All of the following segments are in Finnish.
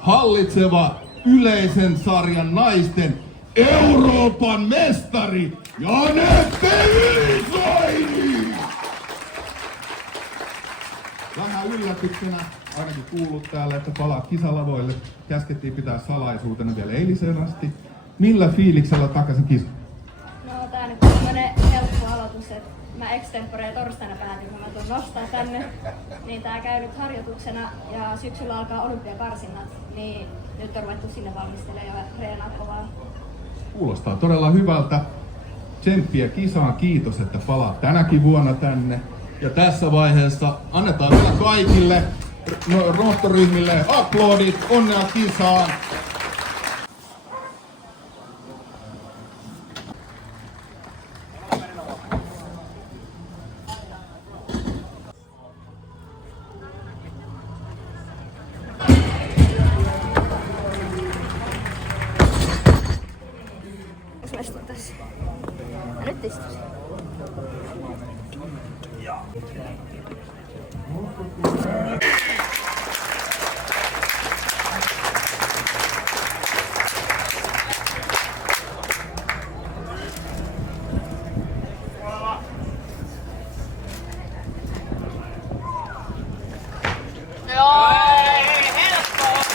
hallitseva yleisen sarjan naisten Euroopan mestari Janette Ylisoini! Vähän yllätyksenä, ainakin kuullut täällä, että palaat kisalavoille. Käskettiin pitää salaisuutena vielä eiliseen asti. Millä fiiliksellä takaisin kisaan? No tää nyt on tämmönen helppo aloitus, että mä extemporeen torstaina päätin, kun mä tuun nostaa tänne. Niin tää käy nyt harjoituksena ja syksyllä alkaa olympiakarsinnat, niin nyt on ruvettu sinne valmistelemaan ja treenaa kovaa. Kuulostaa todella hyvältä. Tsemppiä kisaan, kiitos, että palaat tänäkin vuonna tänne. Ja tässä vaiheessa annetaan vielä kaikille rohtoryhmille aplodit, onnea kisaan! Jos mä istun tässä. Ja nyt istun.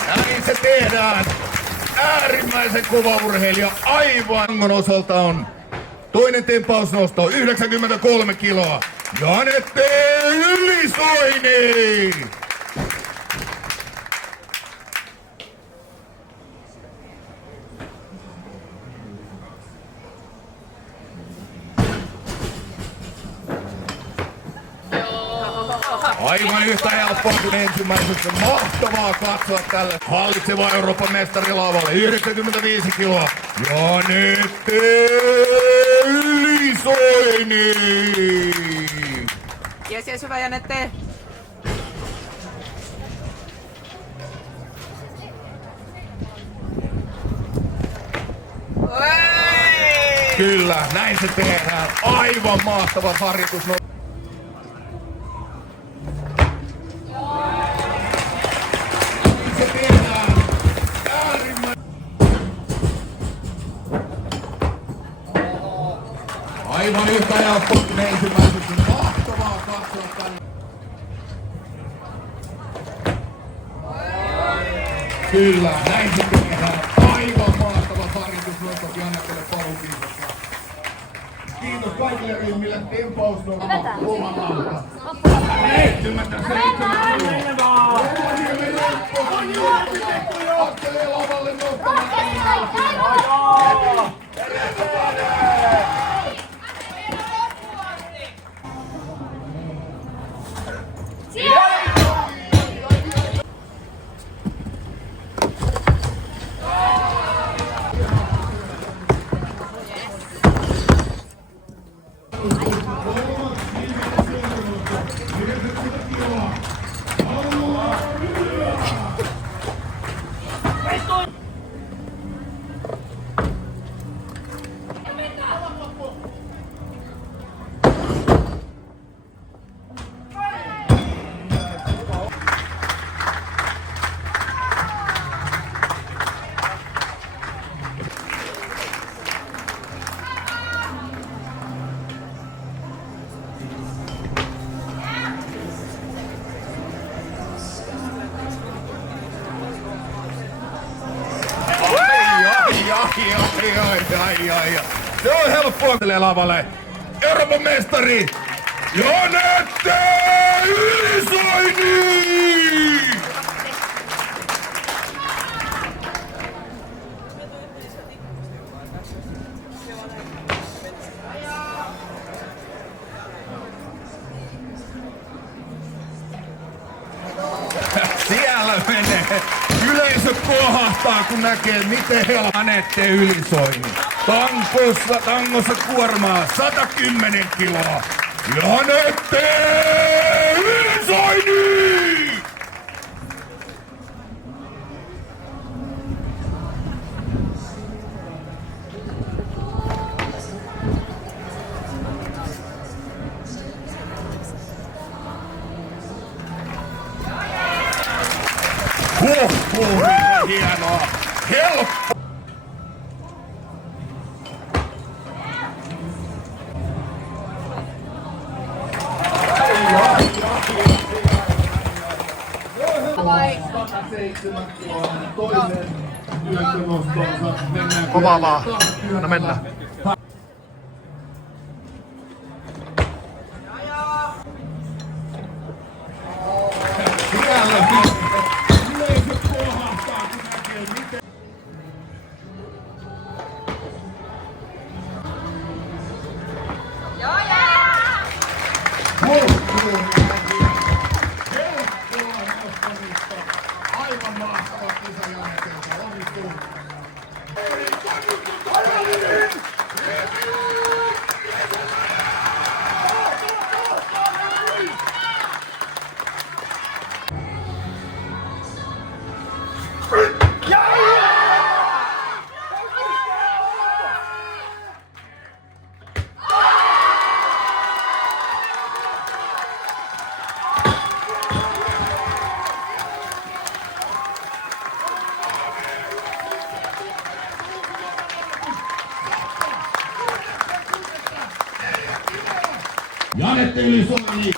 Näin se tehdään. Äärimmäisen kova urheilija aivan osalta on toinen tempausnosto 93 kiloa. Janette Ylisoini! Aivan yhtä helppoa kuin ensimmäisessä. Mahtavaa katsoa tälle hallitseva Euroopan mestari lavalle. 95 kiloa. Janette Ylisoini! Jes, hyvä Janette. Kyllä, näin se tehdään. Aivan mahtava harjoitus. Se tehdään. Aivan yhtä helppoa kuin ensimmäisessä. Mahtavaa katsoa tänne. Kyllä, näin se tehdään. Aivan mahtava harjoitus. Nostat Janettelle palukiitosta. Kiitos kaikille ryhmille. Tempausnosto omalta. 77 kiloa. Ottelee lavalle nostamaan. Ai. Se on helppoa lavalle. Euroopan mestari Janette Ylisoini! Siellä menee. Yleisö kohahtaa, kun näkee, miten helppo Janette Ylisoini. Tangossa kuormaa 110 kiloa. Janette Ylisoini! Ai. hienoa. Helppo. Toinen yökönostolta. Kovaa vaan. No mennään. Aivan mahtava kisa Janetelta. Onnistuu. Janette Ylisoini.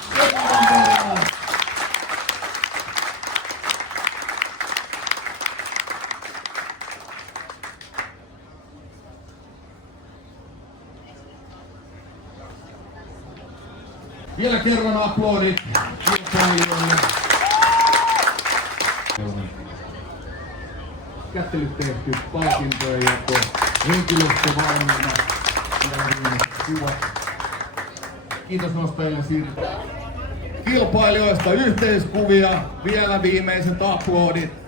Vielä kerran aplodit kilpailijoille. Kättelyt tehty, palkintojen jako, henkilöstö valmiina. Vielä viimeiset kuvat. Kiitos nostajille siitä. Kilpailijoista yhteiskuvia, vielä viimeiset aplodit.